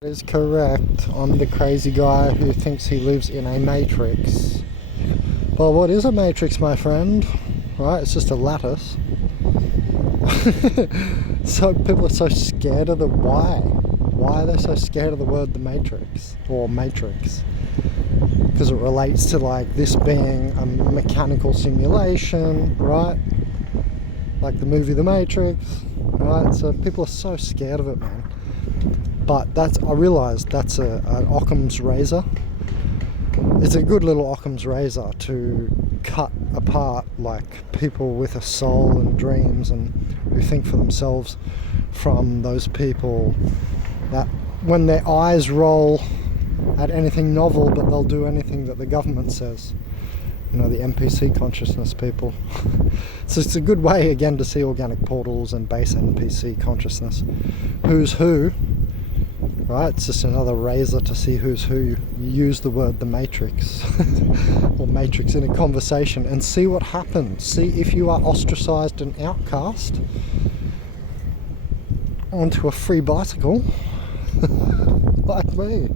Is correct. I'm the crazy guy who thinks he lives in a matrix. But what is a matrix, my friend? Right, it's just a lattice. So people are so scared of the why. Why are they so scared of the word the matrix or matrix? Because it relates to like this being a mechanical simulation, right? Like the movie The Matrix, right? So people are so scared of it, man. But I realised that's an Occam's razor. It's a good little Occam's razor to cut apart like people with a soul and dreams and who think for themselves from those people that when their eyes roll at anything novel, but they'll do anything that the government says. You know, the NPC consciousness people. So it's a good way again to see organic portals and base NPC consciousness. Who's who? Right, it's just another razor to see who's who. You use the word the matrix or matrix in a conversation and see what happens. See if you are ostracized and outcast onto a free bicycle like me.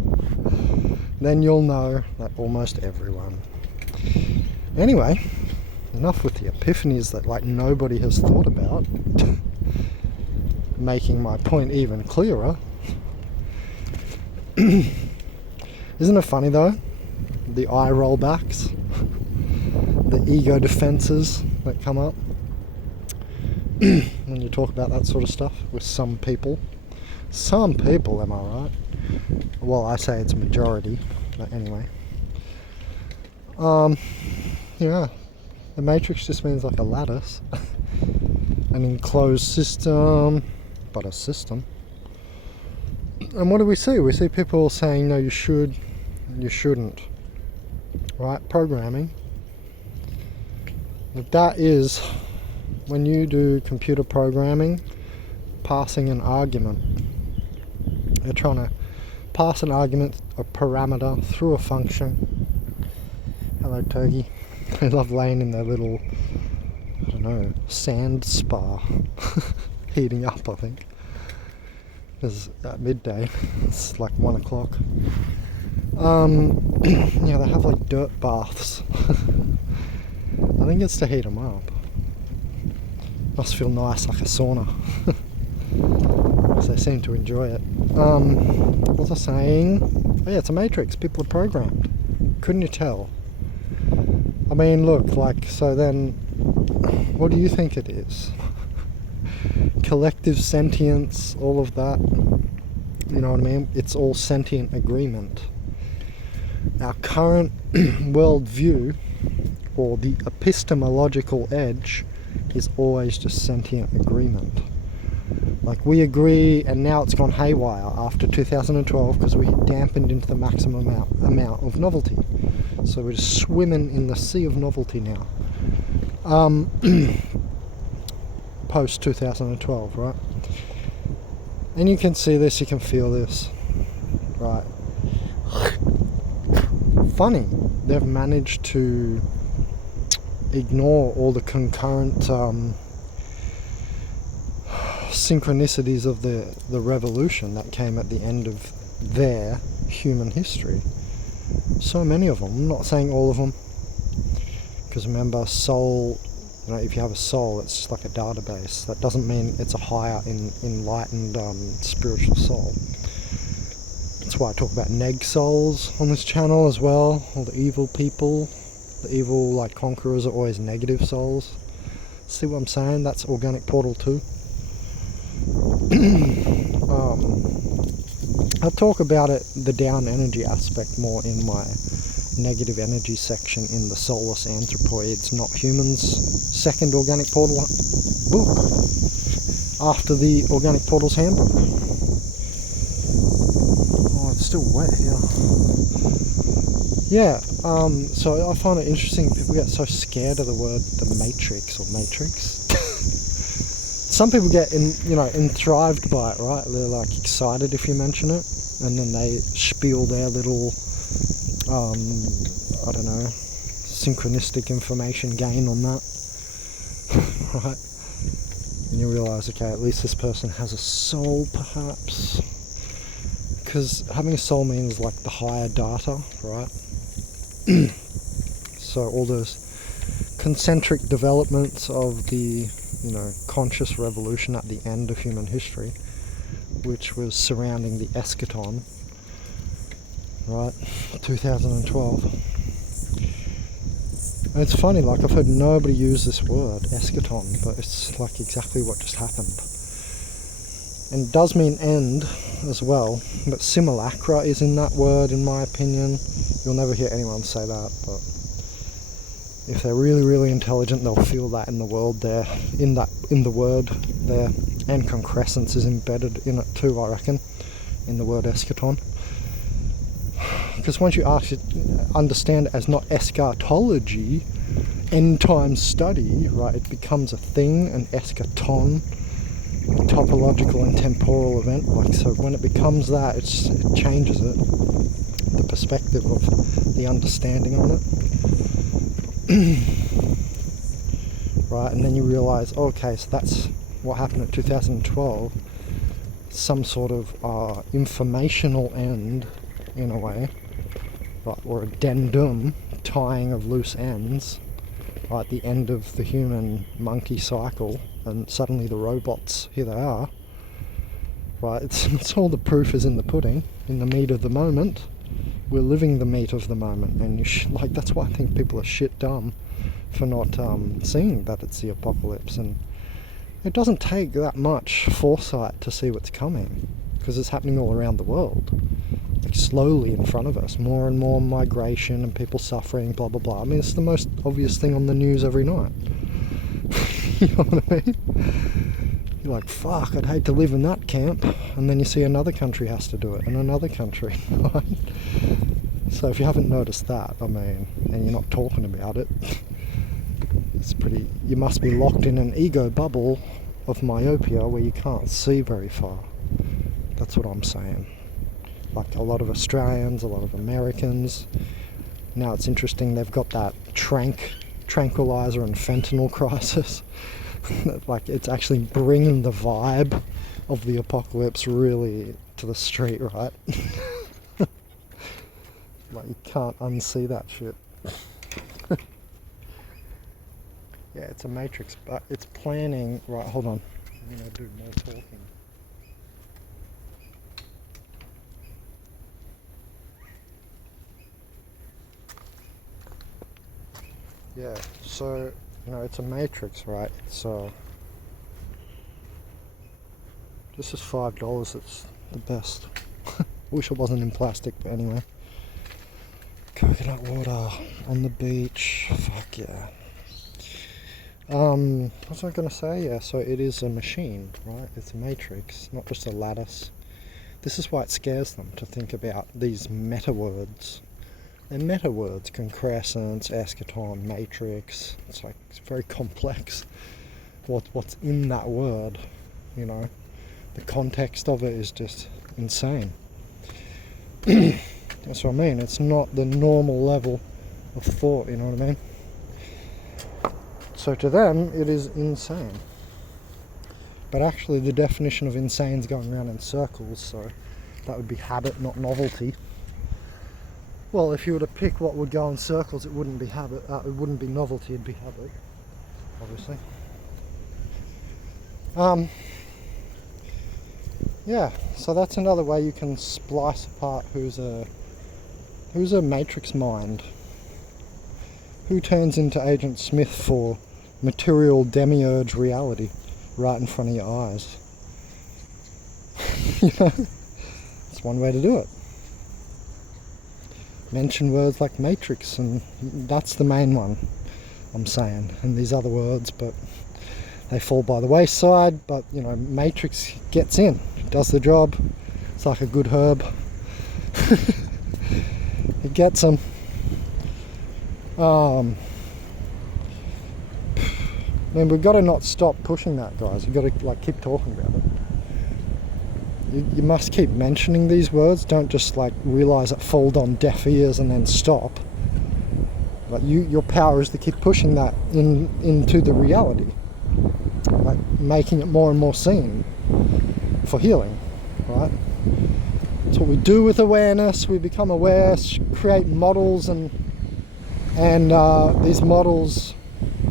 Then you'll know that almost everyone. Anyway, enough with the epiphanies that like nobody has thought about. Making my point even clearer. Isn't it funny though? The eye rollbacks, the ego defenses that come up when you talk about that sort of stuff with some people. Some people, am I right? Well, I say it's a majority, but anyway. Yeah, the matrix just means like a lattice, an enclosed system, but a system. And what do we see? We see people saying, no, you should, you shouldn't. Right? Programming. That is, when you do computer programming, passing an argument. You're trying to pass an argument, a parameter, through a function. Hello, Turkey. They love laying in their little, I don't know, sand spa. Heating up, I think. Because at midday, it's like 1 o'clock. Yeah, they have like dirt baths. I think it's to heat them up. Must feel nice, like a sauna. Because they seem to enjoy it. What was I saying? Oh yeah, it's a matrix. People are programmed. Couldn't you tell? I mean, look, like, so then, what do you think it is? Collective sentience, all of that, you know what I mean? It's all sentient agreement. Our current worldview, or the epistemological edge, is always just sentient agreement. Like, we agree, and now it's gone haywire after 2012 because we dampened into the maximum amount of novelty. So we're just swimming in the sea of novelty now. Post 2012, right? And you can see this, you can feel this, right? Funny, they've managed to ignore all the concurrent synchronicities of the revolution that came at the end of their human history. So many of them. I'm not saying all of them, because remember, soul, you know, if you have a soul, it's just like a database. That doesn't mean it's a higher enlightened spiritual soul. That's why I talk about neg souls on this channel as well. All the evil people, the evil like conquerors are always negative souls. See what I'm saying? That's organic portal too. I'll talk about it, the down energy aspect, more in my negative energy section in the Soulless Anthropoids Not Humans second organic portal book, after the Organic Portals Handbook. Oh, it's still wet here. Yeah, so I find it interesting, people get so scared of the word the matrix or matrix. Some people get enthrived by it, right? They're like excited if you mention it, and then they spiel their little I don't know, synchronistic information gain on that. Right? And you realise, okay, at least this person has a soul, perhaps. because having a soul means like the higher data, right? So all those concentric developments of the, conscious revolution at the end of human history, which was surrounding the eschaton, right? 2012. And it's funny, like I've heard nobody use this word, eschaton, but it's like exactly what just happened. And it does mean end as well, but simulacra is in that word, in my opinion. You'll never hear anyone say that, but if they're really, really intelligent, they'll feel that in the world there, in the word there. And concrescence is embedded in it too, I reckon, in the word eschaton. Because once you understand it as not eschatology, end time study, right, it becomes a thing, an eschaton, a topological and temporal event. Like, so when it becomes that, it changes it, the perspective of the understanding on it. Right, and then you realize, okay, so that's what happened in 2012, some sort of informational end, in a way, right, or addendum, tying of loose ends, right, the end of the human monkey cycle, and suddenly the robots, here they are, right, it's all the proof is in the pudding, in the meat of the moment. We're living the meat of the moment, and like that's why I think people are shit dumb for not seeing that it's the apocalypse. And it doesn't take that much foresight to see what's coming, because it's happening all around the world, like slowly in front of us. More and more migration and people suffering, blah blah blah. I mean, it's the most obvious thing on the news every night. You know what I mean? You're like, fuck, I'd hate to live in that camp. And then you see another country has to do it, and another country, right? So if you haven't noticed that, I mean, and you're not talking about it, it's pretty, you must be locked in an ego bubble of myopia where you can't see very far. That's what I'm saying. Like a lot of Australians, a lot of Americans. Now it's interesting, they've got that tranquilizer and fentanyl crisis. Like it's actually bringing the vibe of the apocalypse really to the street, right? Like you can't unsee that shit. Yeah, it's a matrix, but it's planning. Right, hold on. I'm gonna do more talking. Yeah, so it's a matrix, right? So this is $5. It's the best. Wish it wasn't in plastic, but anyway. Coconut water on the beach. Fuck yeah. What was I going to say? Yeah, so it is a machine, right? It's a matrix, not just a lattice. This is why it scares them to think about these meta words. They're meta words: concrescence, eschaton, matrix. It's like, it's very complex. What's in that word, the context of it is just insane. That's what I mean. It's not the normal level of thought, you know what I mean? So to them, it is insane. But actually, the definition of insane is going around in circles, so that would be habit, not novelty. Well, if you were to pick what would go in circles, it wouldn't be habit. It wouldn't be novelty. It'd be habit, obviously. Yeah. So that's another way you can splice apart who's a matrix mind, who turns into Agent Smith for material demiurge reality right in front of your eyes. It's one way to do it. Mention words like matrix, and that's the main one I'm saying, and these other words, but they fall by the wayside. But matrix gets in, does the job. It's like a good herb. It gets them. We've got to not stop pushing that, guys. We've got to keep talking about it. You must keep mentioning these words. Don't just realize it falls on deaf ears and then stop. But your power is to keep pushing that into the reality, making it more and more seen for healing, right? It's what we do with awareness. We become aware, create models, and these models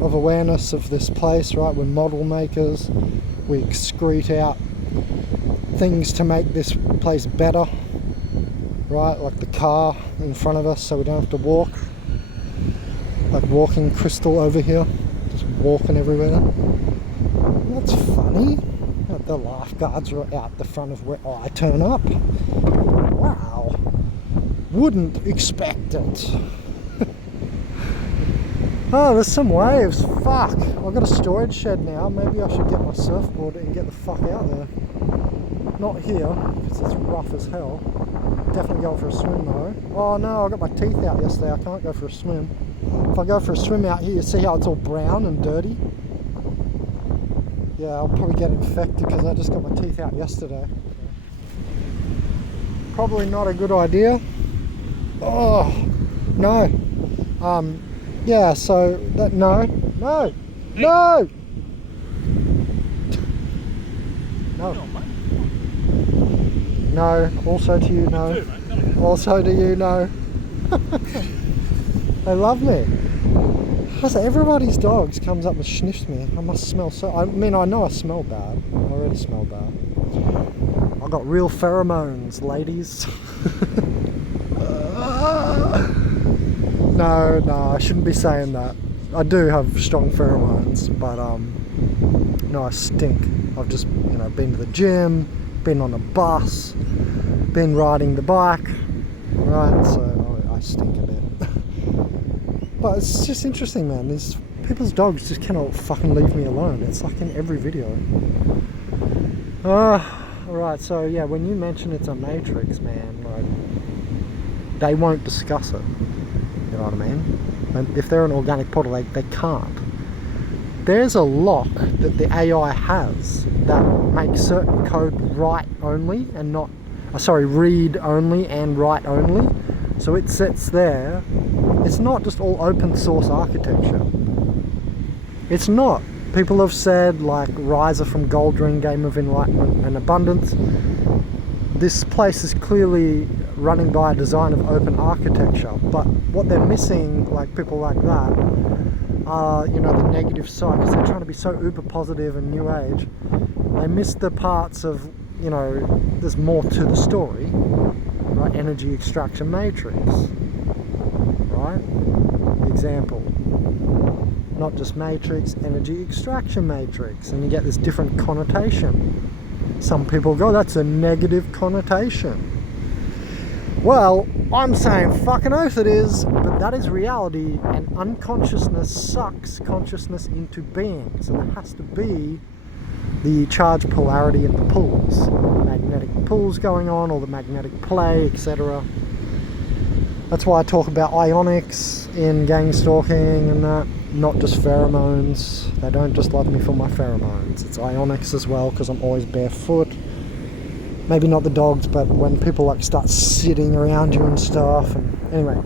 of awareness of this place, right? We're model makers. We excrete out things to make this place better, right? Like the car in front of us, so we don't have to walk. Like walking Crystal over here, just walking everywhere. That's funny. The lifeguards are out the front of where I turn up. Wow. Wouldn't expect it. Oh, there's some waves. Fuck. I've got a storage shed now. Maybe I should get my surfboard and get the fuck out there. Not here, because it's rough as hell. Definitely go for a swim though. Oh no, I got my teeth out yesterday. I can't go for a swim. If I go for a swim out here, you see how it's all brown and dirty? Yeah, I'll probably get infected because I just got my teeth out yesterday. Probably not a good idea. Oh, no. Yeah, so that, no. No! No, also to you, no. Also to you, no. They love me. Everybody's dogs comes up and sniffs me. I must smell so... I mean, I know I smell bad. I already smell bad. I got real pheromones, ladies. No, I shouldn't be saying that. I do have strong pheromones, but no, I stink. I've just, been to the gym, been on a bus, been riding the bike, right? So I stink a bit. But it's just interesting, man. These people's dogs just cannot fucking leave me alone. It's like in every video. Alright, so yeah, when you mention it's a matrix, man, like, they won't discuss it. You know what I mean? And if they're an organic portal, they can't. There's a lock that the AI has that makes certain code write only and not, read only and write only. So it sits there. It's not just all open source architecture. It's not. People have said, like Riser from Gold Ring, Game of Enlightenment and Abundance, this place is clearly running by a design of open architecture, but what they're missing, like people like that, are, the negative side, because they're trying to be so uber positive and new age. They miss the parts of, there's more to the story, right? Energy extraction matrix, right? Example, not just matrix, energy extraction matrix, and you get this different connotation. Some people go, that's a negative connotation. Well, I'm saying fucking oath it is, but that is reality, and unconsciousness sucks consciousness into being. So there has to be the charge polarity and the pulls, magnetic pulls going on, or the magnetic play, etc. That's why I talk about ionics in gang stalking and that, not just pheromones. They don't just love me for my pheromones. It's ionics as well, because I'm always barefoot. Maybe not the dogs, but when people like start sitting around you and stuff. And anyway,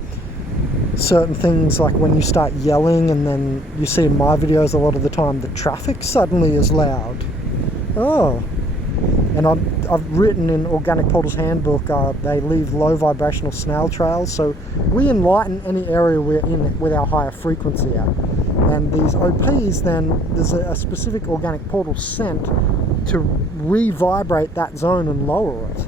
certain things like when you start yelling, and then you see in my videos a lot of the time the traffic suddenly is loud. Oh. And I've written in Organic Portal's handbook, they leave low vibrational snail trails, so we enlighten any area we're in with our higher frequency at. And these OPs, then there's a specific organic portal sent to re-vibrate that zone and lower it.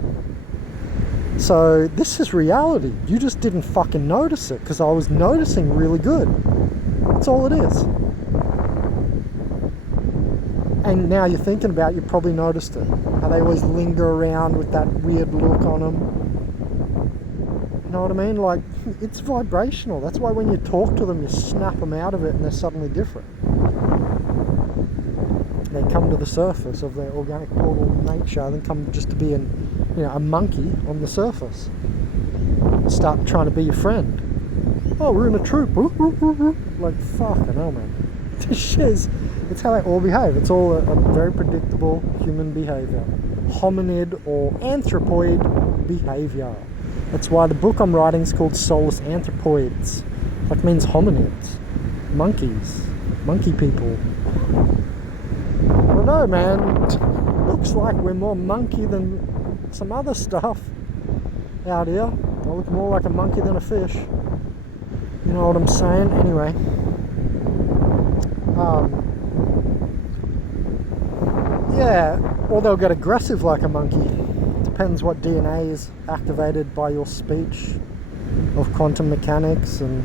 So this is reality. You just didn't fucking notice it, because I was noticing really good. That's all it is. And now you're thinking about it, you probably noticed it. How they always linger around with that weird look on them. You know what I mean? Like, it's vibrational. That's why when you talk to them, you snap them out of it and they're suddenly different. They come to the surface of their organic portal nature, then come just to be a monkey on the surface. Start trying to be your friend. Oh, we're in a troop. Like, fucking hell, man. It's how they all behave. It's all a very predictable human behavior. Hominid or anthropoid behavior. That's why the book I'm writing is called Soulless Anthropoids. That means hominids. Monkeys. Monkey people. I don't know, man. Looks like we're more monkey than some other stuff. out here. I look more like a monkey than a fish. You know what I'm saying? Anyway. Yeah, or they'll get aggressive like a monkey. Depends what DNA is activated by your speech of quantum mechanics and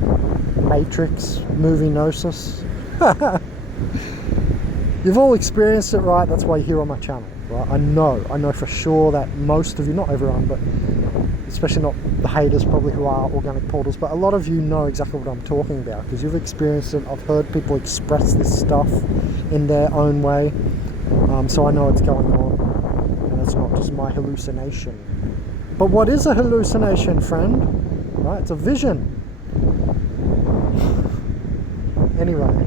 matrix movie gnosis. You've all experienced it, right? That's why you're here on my channel, right? I know for sure that most of you, not everyone, but especially not the haters probably who are organic portals, but a lot of you know exactly what I'm talking about because you've experienced it. I've heard people express this stuff in their own way, so I know what's going on, and it's not just my hallucination. But what is a hallucination, friend? Right? It's a vision. Anyway,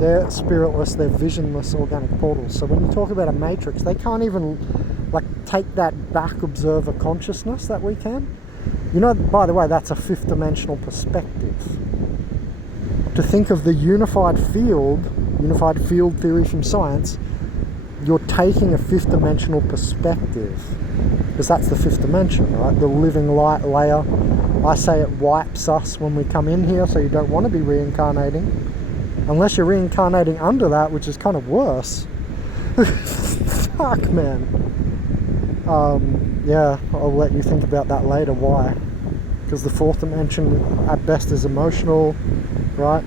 they're spiritless, they're visionless organic portals. So when you talk about a matrix, they can't even like take that back observer consciousness that we can. You know, by the way, that's a fifth dimensional perspective. To think of the unified field theory from science, you're taking a fifth dimensional perspective. Because that's the fifth dimension, right? The living light layer. I say it wipes us when we come in here, so you don't want to be reincarnating. Unless you're reincarnating under that, which is kind of worse. Fuck, man. Yeah, I'll let you think about that later. Why? Because the fourth dimension at best is emotional, right?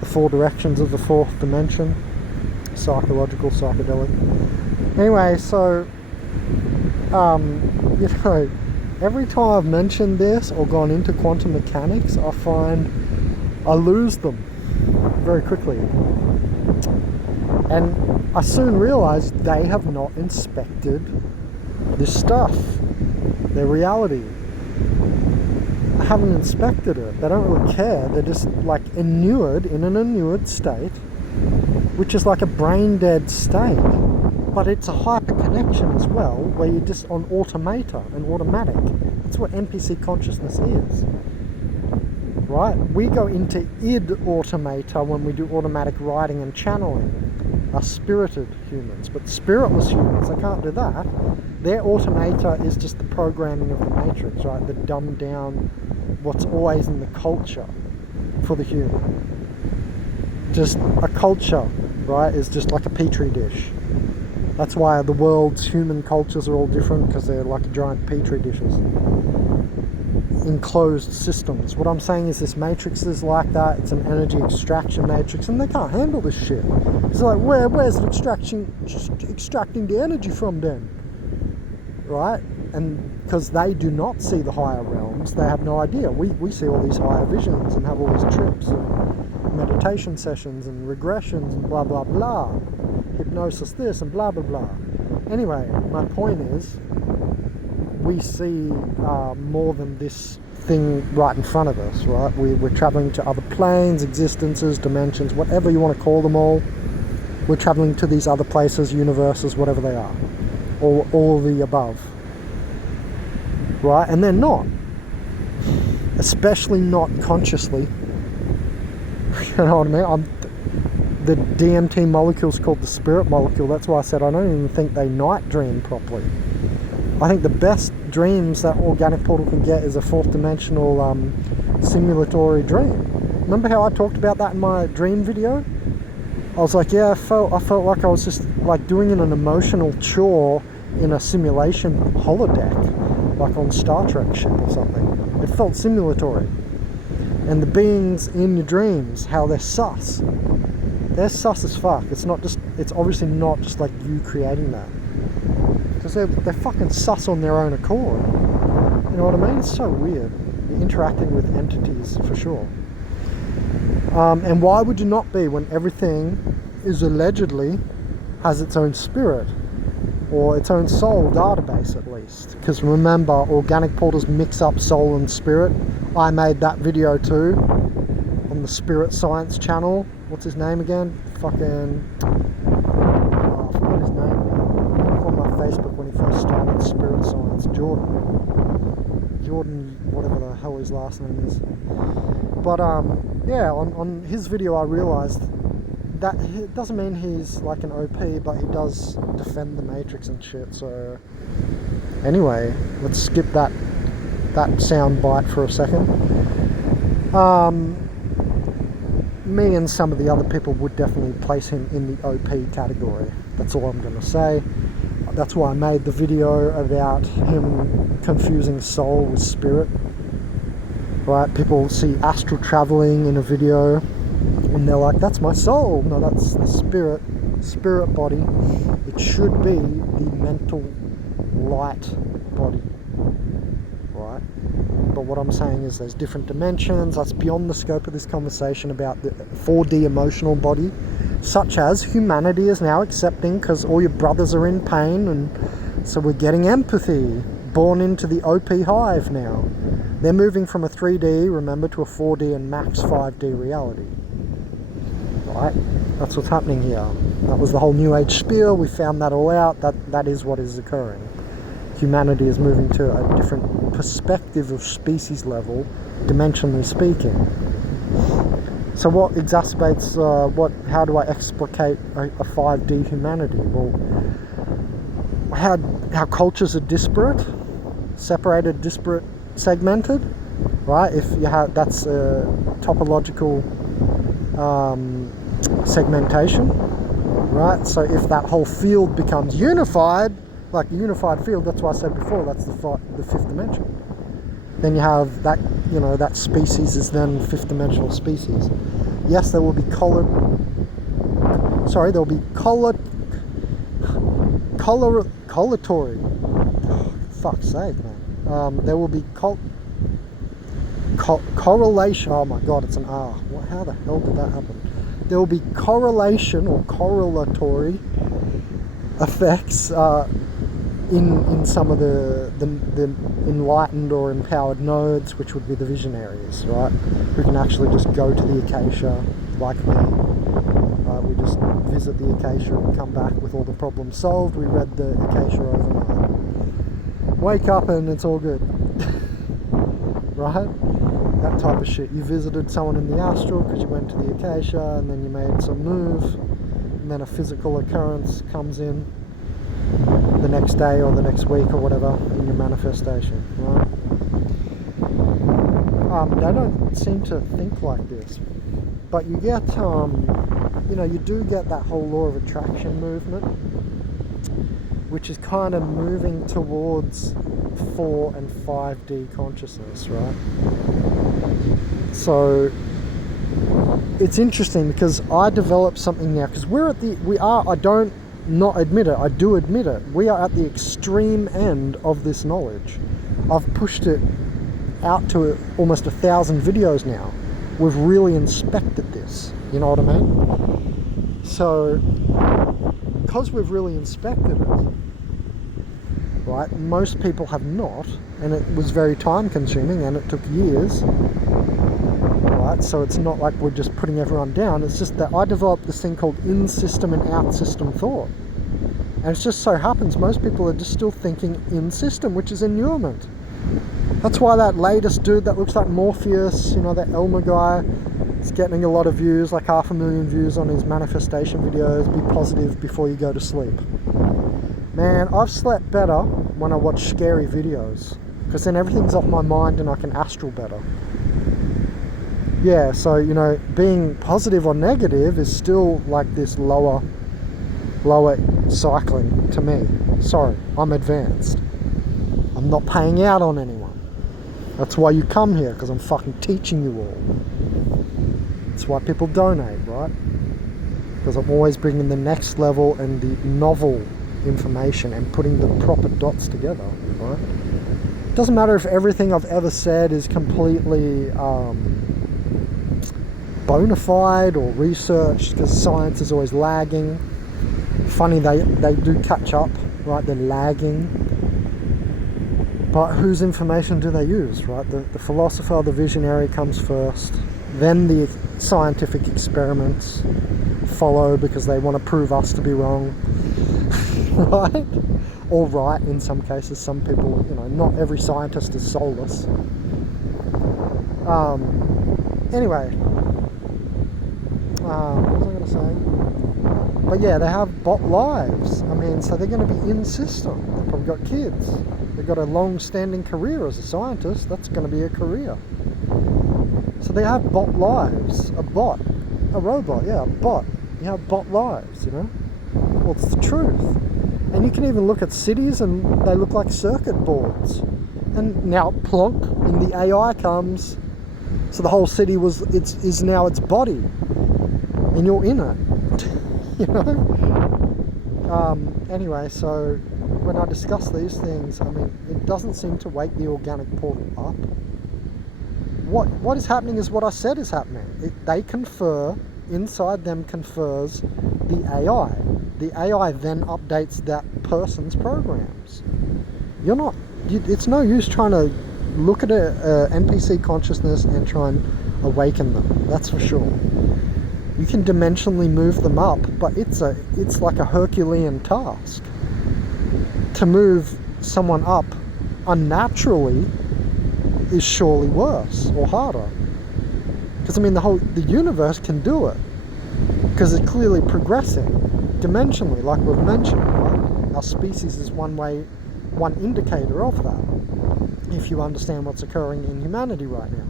The four directions of the fourth dimension. Psychological, psychedelic. Anyway, so, you know, every time I've mentioned this or gone into quantum mechanics, I find I lose them very quickly. And I soon realized they have not inspected this stuff, their reality. They haven't inspected it. They don't really care. They're just like inured, in an inured state, which is like a brain dead state. But it's a hyper connection as well, where you're just on automata and automatic. That's what NPC consciousness is. Right? We go into id automata when we do automatic writing and channeling. Are spirited humans, but spiritless humans, they can't do that. Their automata is just the programming of the matrix, right? The dumbed down, what's always in the culture for the human. Just a culture, right, is just like a petri dish. That's why the world's human cultures are all different, because they're like giant petri dishes. Enclosed systems. What I'm saying is this matrix is like that. It's an energy extraction matrix, and they can't handle this shit. It's like, where's it extracting the energy from then? Right? And because they do not see the higher realms, they have no idea. We see all these higher visions and have all these trips and meditation sessions and regressions and blah blah blah. Hypnosis this and blah blah blah. Anyway, my point is, we see more than this thing right in front of us, right? We're traveling to other planes, existences, dimensions, whatever you want to call them all. We're traveling to these other places, universes, whatever they are. Or all the above. Right? And they're not. Especially not consciously. You know what I mean? The DMT molecule is called the spirit molecule. That's why I said I don't even think they night dream properly. I think the best dreams that organic portal can get is a fourth dimensional simulatory dream. Remember how I talked about that in my dream video? I was like, yeah, I felt like I was just like doing an emotional chore in a simulation holodeck, like on Star Trek ship or something. It felt simulatory. And the beings in your dreams, how they're sus. They're sus as fuck. It's obviously not just like you creating that. Because they're fucking sus on their own accord. You know what I mean? It's so weird. You're interacting with entities for sure. And why would you not be when everything is allegedly has its own spirit? Or its own soul database at least. Because remember, organic portals mix up soul and spirit. I made that video too. On the Spirit Science channel. What's his name again? Fucking... I forgot his name. On my Facebook when he first started Spirit Science. Jordan, whatever the hell his last name is. But yeah, on his video I realized that it doesn't mean he's like an OP, but he does defend the Matrix and shit. So anyway, let's skip that that sound bite for a second. Me and some of the other people would definitely place him in the OP category. That's all I'm going to say. That's why I made the video about him confusing soul with spirit. Right? People see astral traveling in a video and they're like, that's my soul. No, that's the spirit body. It should be the mental light body. Right? But what I'm saying is there's different dimensions. That's beyond the scope of this conversation about the 4D emotional body, such as humanity is now accepting because all your brothers are in pain, and so we're getting empathy born into the OP hive now. They're moving from a 3D, remember, to a 4D and max 5D reality. Right? That's what's happening here. That was the whole New Age spiel. We found that all out. That is what is occurring. Humanity is moving to a different perspective of species level, dimensionally speaking. So what exacerbates, how do I explicate a 5D humanity? Well, how cultures are disparate, separated, disparate, segmented, right? If you have, that's a topological segmentation, right? So if that whole field becomes unified, like a unified field, that's why I said before, that's the fifth dimension. Then you have that, that species is then fifth dimensional species. Yes, there will be collatory. Oh, fuck's sake, man. There will be correlation. Oh my god, it's an R. How the hell did that happen? There will be correlation or correlatory effects in some of the enlightened or empowered nodes, which would be the visionaries, right? Who can actually just go to the acacia, like me. We just visit the acacia and come back with all the problems solved. We read the acacia overnight. Wake up and it's all good. Right? That type of shit. You visited someone in the astral because you went to the acacia and then you made some move, and then a physical occurrence comes in the next day or the next week or whatever in your manifestation, right? They don't seem to think like this, but you get, you do get that whole law of attraction movement, which is kind of moving towards 4 and 5D consciousness, right? So it's interesting because I developed something now, because I do admit it, we are at the extreme end of this knowledge. I've pushed it out to almost 1,000 videos now. We've really inspected this, you know what I mean? So, because we've really inspected it, right, most people have not, and it was very time consuming and it took years, right? So it's not like we're just putting everyone down. It's just that I developed this thing called in-system and out-system thought. And it just so happens most people are just still thinking in-system, which is inurement. That's why that latest dude that looks like Morpheus, that Elmer guy, is getting a lot of views, like 500,000 views on his manifestation videos. Be positive before you go to sleep. Man, I've slept better when I watch scary videos, because then everything's off my mind and I can astral better. Yeah, so, being positive or negative is still like this lower cycling to me. Sorry, I'm advanced. I'm not paying out on anyone. That's why you come here, because I'm fucking teaching you all. That's why people donate, right? Because I'm always bringing the next level and the novel information and putting the proper dots together, right? It doesn't matter if everything I've ever said is completely bona fide or researched, because science is always lagging. Funny, they do catch up, right? They're lagging. But whose information do they use, right? The philosopher, the visionary comes first. Then the scientific experiments follow, because they want to prove us to be wrong. Right? Or right in some cases. Some people, not every scientist is soulless. Anyway. What was I going to say? But yeah, they have bot lives. I mean, so they're going to be in system. They've probably got kids. They've got a long-standing career as a scientist. That's going to be a career. So they have bot lives. A robot, yeah, a bot. You have bot lives, you know? Well, it's the truth. And you can even look at cities and they look like circuit boards. And now, plonk, in the AI comes. So the whole city is now its body. And you're in it. You know? Anyway, so when I discuss these things, I mean, it doesn't seem to wake the organic portal up. What is happening is what I said is happening. They confer, inside them confers the AI. The AI then updates that person's programs. It's no use trying to look at a NPC consciousness and try and awaken them. That's for sure. You can dimensionally move them up, but it's like a Herculean task. To move someone up unnaturally is surely worse or harder. Because I mean the universe can do it. Because it's clearly progressing dimensionally, like we've mentioned, right? Our species is one indicator of that. If you understand what's occurring in humanity right now.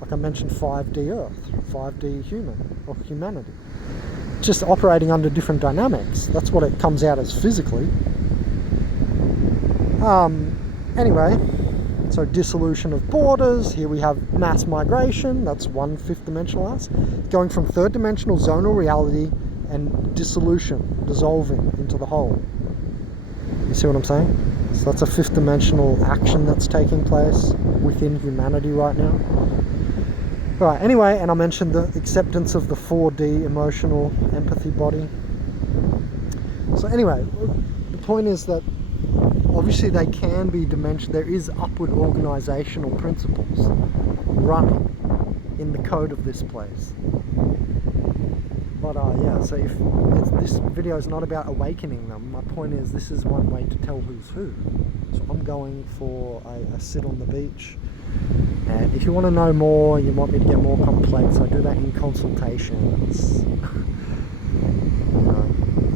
Like I mentioned 5D Earth, 5D human, or humanity. Just operating under different dynamics. That's what it comes out as physically. Anyway, so dissolution of borders. Here we have mass migration. That's one fifth dimensional us. Going from third dimensional zonal reality and dissolution, dissolving into the whole. You see what I'm saying? So that's a fifth dimensional action that's taking place within humanity right now. Right, anyway, and I mentioned the acceptance of the 4D emotional empathy body. So anyway, the point is that obviously they can be there is upward organizational principles running in the code of this place. But yeah, so if this video is not about awakening them, my point is this is one way to tell who's who. So I'm going for a sit on the beach. And if you want to know more, you want me to get more complex, I do that in consultations.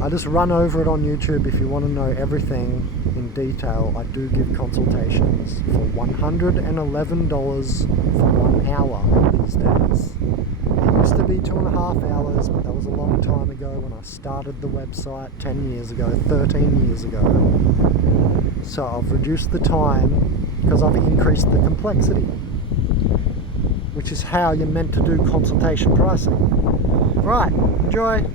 I just run over it on YouTube. If you want to know everything in detail, I do give consultations for $111 for 1 hour these days. It used to be 2.5 hours, but that was a long time ago when I started the website 10 years ago, 13 years ago. So I've reduced the time because I've increased the complexity, which is how you're meant to do consultation pricing. Right, enjoy.